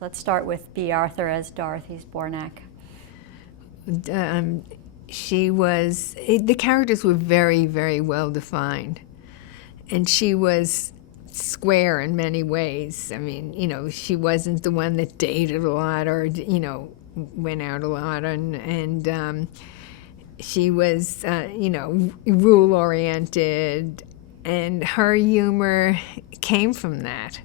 Let's start with Bea Arthur as Dorothy's Bornak. The characters were very, very well defined. And she was square in many ways. I mean, she wasn't the one that dated a lot or, went out a lot. And she was, rule-oriented. And her humor came from that.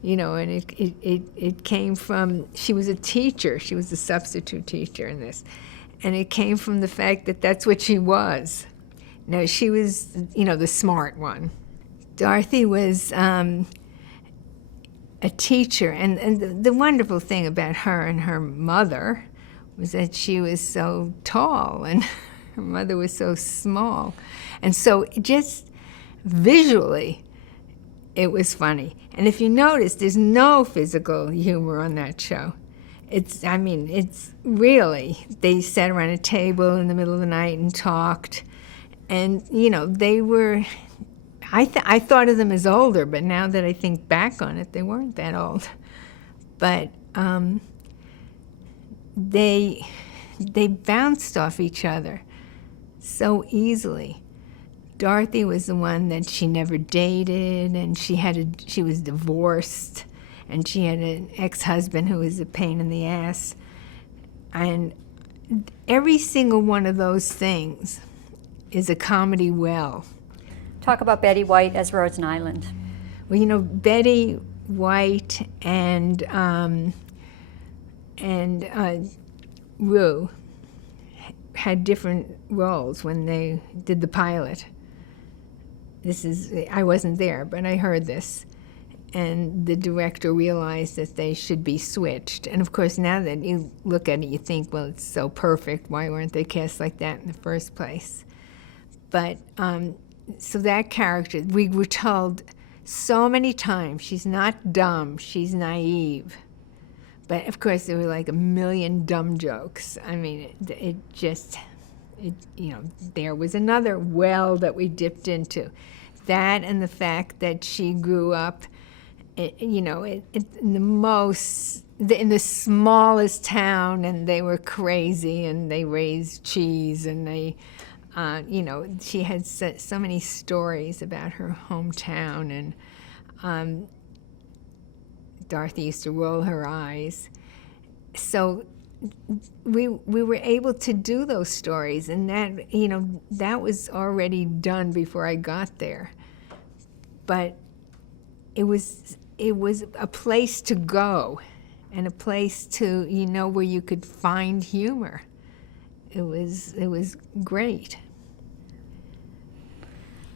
And it came from, she was a teacher. She was a substitute teacher in this. And it came from the fact that that's what she was. Now, she was, the smart one. Dorothy was a teacher. And the wonderful thing about her and her mother was that she was so tall and her mother was so small. And so just visually, it was funny. And if you notice, there's no physical humor on that show. It's really, they sat around a table in the middle of the night and talked. And, they were, I thought of them as older, but now that I think back on it, they weren't that old. But they bounced off each other so easily. Dorothy was the one that she never dated, and she was divorced, and she had an ex-husband who was a pain in the ass. And every single one of those things is a comedy well. Talk about Betty White as Rhodes Island. Well, Betty White and Rue had different roles when they did the pilot. I wasn't there, but I heard this. And the director realized that they should be switched. And of course, now that you look at it, you think, well, it's so perfect. Why weren't they cast like that in the first place? But so that character, we were told so many times, she's not dumb, she's naive. But of course, there were like a million dumb jokes. I mean, there was another well that we dipped into. That and the fact that she grew up, in the smallest town, and they were crazy, and they raised cheese, and they, she had so many stories about her hometown, and Dorothy used to roll her eyes. So we were able to do those stories, and that was already done before I got there. But it was a place to go, and a place to where you could find humor. It was great.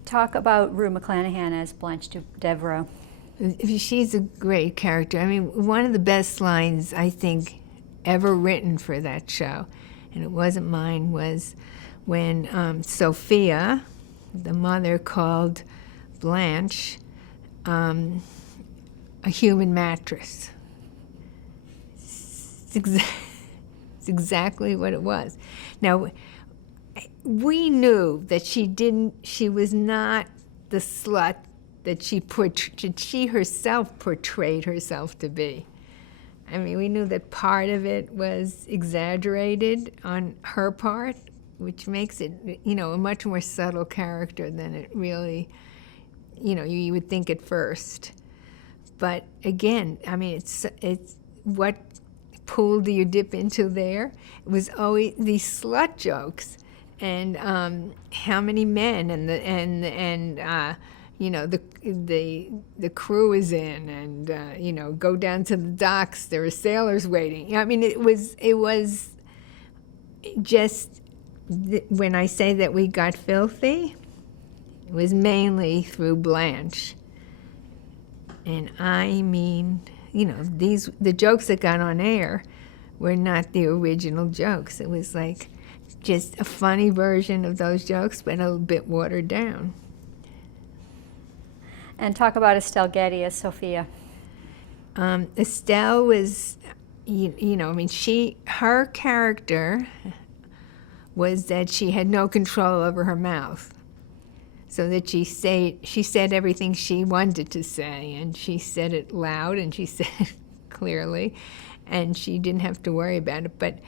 Talk about Rue McClane as Blanche Devereaux. She's a great character. I mean, one of the best lines I think ever written for that show, and it wasn't mine, was when Sophia, the mother, called Blanche a human mattress. It's exactly what it was. Now, we knew that she was not the slut that she herself portrayed herself to be. I mean, we knew that part of it was exaggerated on her part, which makes it, a much more subtle character than it really, you would think at first. But again, I mean, it's what pool do you dip into there? It was always these slut jokes, and how many men, and the crew is in, and go down to the docks, there are sailors waiting. I mean, it was just, when I say that we got filthy, it was mainly through Blanche. And I mean, the jokes that got on air were not the original jokes. It was like just a funny version of those jokes, but a little bit watered down. And talk about Estelle Getty as Sophia. Estelle was, her character was that she had no control over her mouth. So that she said everything she wanted to say, and she said it loud, and she said it clearly, and she didn't have to worry about it. But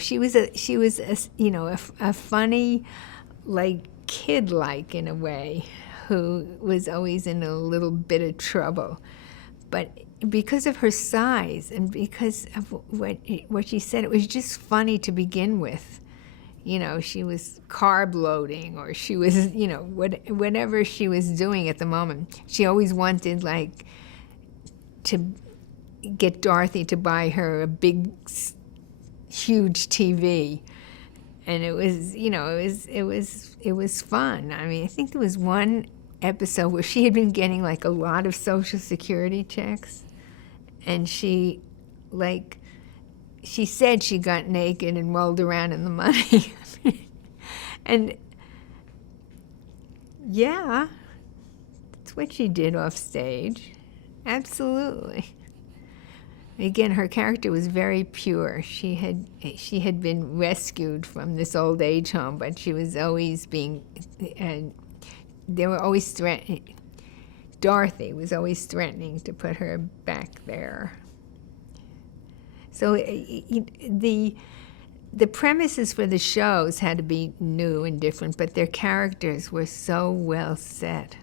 she was a funny, like kid-like in a way, who was always in a little bit of trouble. But because of her size and because of what she said, it was just funny to begin with. She was carb loading, or she was, whatever she was doing at the moment. She always wanted, like, to get Dorothy to buy her a big, huge TV. And it was, it was fun. I mean, I think there was one episode where she had been getting, like, a lot of Social Security checks. And she said she got naked and rolled around in the money. And yeah, that's what she did off stage. Absolutely. Again, her character was very pure. She had been rescued from this old age home, but she was always being, they were always threatening. Dorothy was always threatening to put her back there. So the premises for the shows had to be new and different, but their characters were so well set.